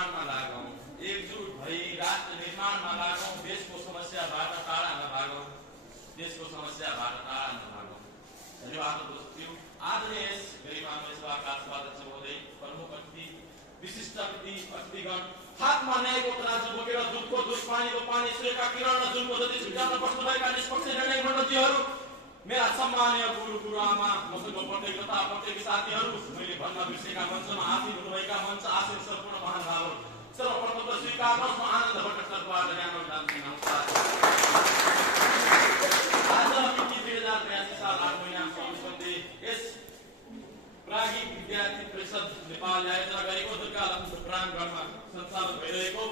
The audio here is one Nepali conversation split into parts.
निर्माणमा लागौं, एकजुट भई राष्ट्र निर्माणमा लागौं, देशको समस्याबाट टाढा नभागौं, देशको समस्याबाट टाढा नभागौं। धन्यवाद दोस्तों। आज यस गरिमामय सभाका सभाध्यक्ष महोदय, प्रमुख अतिथि, विशिष्ट अतिथि, अतिथिगण, हातमा न्यायको तराजु बोकेर दुधको दुध, पानीको पानी, सूर्यका किरण र जुनको जति छुट्याउन बस्नुभएका निष्पक्ष निर्णय मण्डलजीहरू, मेरा सम्मानीय गुरु गुरुआमा, मसँग पढ्दै तथा पढ्दै साथीहरू, मैले भन्न बिर्सेका मञ्चमा आसीन हुनुभएका मञ्च आसीन सम्पूर्ण महानुभावहरू, सर्वप्रथम त स्वीकार गर्नुहोस्, म आनन्द भट्ट सरकार न्यानो जान्छु। नमस्कार। आज मिति 2083 साल 8 महिना 24 गते यस प्राज्ञिक विद्यार्थी परिषद नेपाल आयोजना गरेको दुर्गा लक्ष्मी प्राङ्गणमा सञ्चालन भइरहेको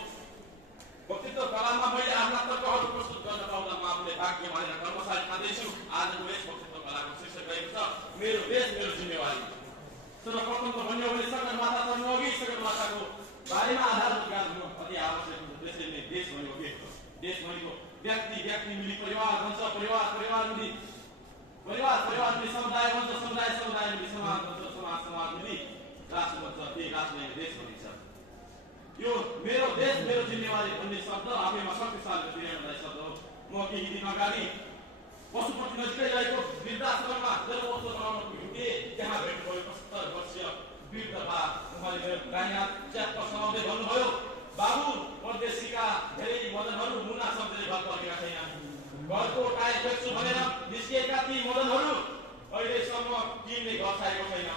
वक्तृत्व कलामा मैले आफ्ना तर्कहरू प्रस्तुत गर्न पाउँदा म आफूले भाग्य मानेर कर्मचारी खाँदैछु। आजको यस वक्तृत्व कलाको शीर्षक रहेको छ मेरो देश मेरो जिम्मेवारी। सर्वप्रथम त भन्यो भने सगरमाथा चढ्नु अघि सगरमाथाको बारेमा आधारभूत ज्ञान हुनु अति आवश्यक हुन्छ। त्यसैले देश भनेको के हो? देश भनेको व्यक्ति व्यक्ति मिली परिवार बन्छ, परिवार परिवार मिली परिवार परिवार मिली समुदाय बन्छ, समुदाय समुदाय मिली समाज बन्छ, समाज समाज मिली राष्ट्र बन्छ, त्यही राष्ट्रलाई देश भनिन्छ। यो मेरो देश मेरो जिम्मेवारी भन्ने शब्द आफैमा शक्तिशाली प्रेरणादायी शब्द हो। म केही दिन अगाडि पशुपति नजिकै रहेको वृद्धाश्रममा जन्मोत्सव मनाउन पुगेँ। त्यहाँ भेट्नुभयो 75 वर्षीय वृद्ध बा। उहाँले मेरो गाई हात च्याप्प समाउँदै भन्नुभयो, बाबु परदेशीका धेरै मदनहरू मुना सम्झेर घर फर्केका छैन। घरको टायर बेच्छु भनेर निस्किएका ती मदनहरू अहिलेसम्म किन्ने घर छाएको छैन।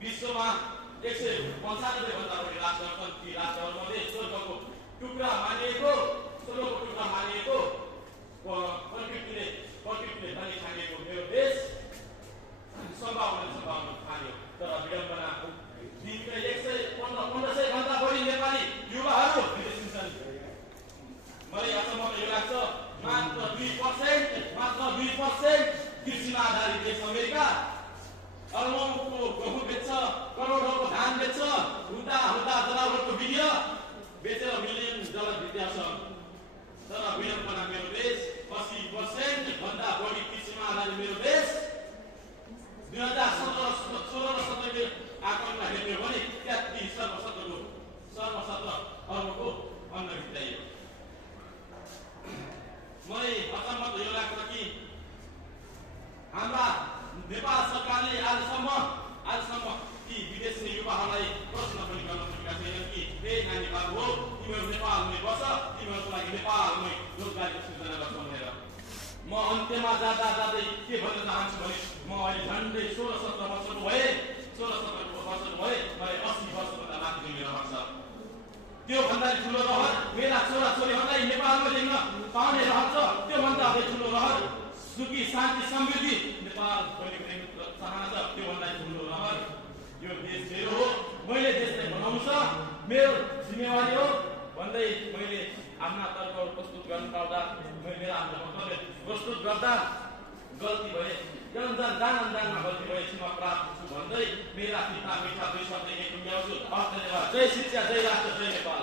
विश्वमा 195 भन्दा बढी राष्ट्रहरू छन्। ती राष्ट्रहरूमध्ये स्वर्गको टुक्रा मानिएको प्रकृतिले पनि खानेको मेरो देश सम्भावना खान्यो। तर विडम्बना दिनकै 11500 भन्दा बढी नेपाली युवाहरू विदेशिन्छन्। मलाई अचम्म यो लाग्छ, मात्र 2% कृषिमा आधारित देश अमेरिका अर्बौंको गहुँ बेच्छ, करोडौंको धान बेच्छ, हुँदा जनावरको बिलिय बेचेर मिलियन डलर विद्याछ। तर विडम्बना मेरो देश 80% भन्दा बढी कृषिमा आधारित मेरो देश 2016-17 आकलनलाई हेर्ने हो भने 33 अर्बको अन्न भित्राइयो। मलाई अचम्म यो लाग्छ कि हाम्रा नेपाल सरकारले आजसम्म ती विदेशी युवाहरूलाई प्रश्न पनि गर्न सकेका छैनन् कि हे नानी बाबु हो, तिमीहरू नेपालमै बस, तिमीहरूको लागि नेपालमै रोजगारीको सृजना गर्छ भनेर। म अन्त्यमा जाँदै के भन्न चाहन्छु भने म अहिले झन्डै 16-17 वर्षको भए। मलाई 80 वर्षभन्दा माथि जिउने रहर छ। त्योभन्दा ठुलो रहर मेरा छोराछोरीहरूलाई नेपालमा देख्न पाउने रहर छ। त्योभन्दा ठुलो रहर सुखी शान्ति समृद्धि नेपाल बनेको चाहना छ। त्योभन्दा ठुलो रहर यो देश मेरो हो, मैले देशलाई बनाउनु छ, मेरो जिम्मेवारी हो भन्दै मैले आफ्ना तर्कहरू प्रस्तुत गर्न पाउँदा मेरो आफ्नो कर्तव्य प्रस्तुत गर्दा गल्ती भए जानमा गल्ती भए क्षमा प्राप्त छु भन्दै मेरा पिता मिठा दुई शब्द एक टुङ्ग्याउँछु। धन्यवाद। जय शिक्षा, जय राष्ट्र, जय नेपाल।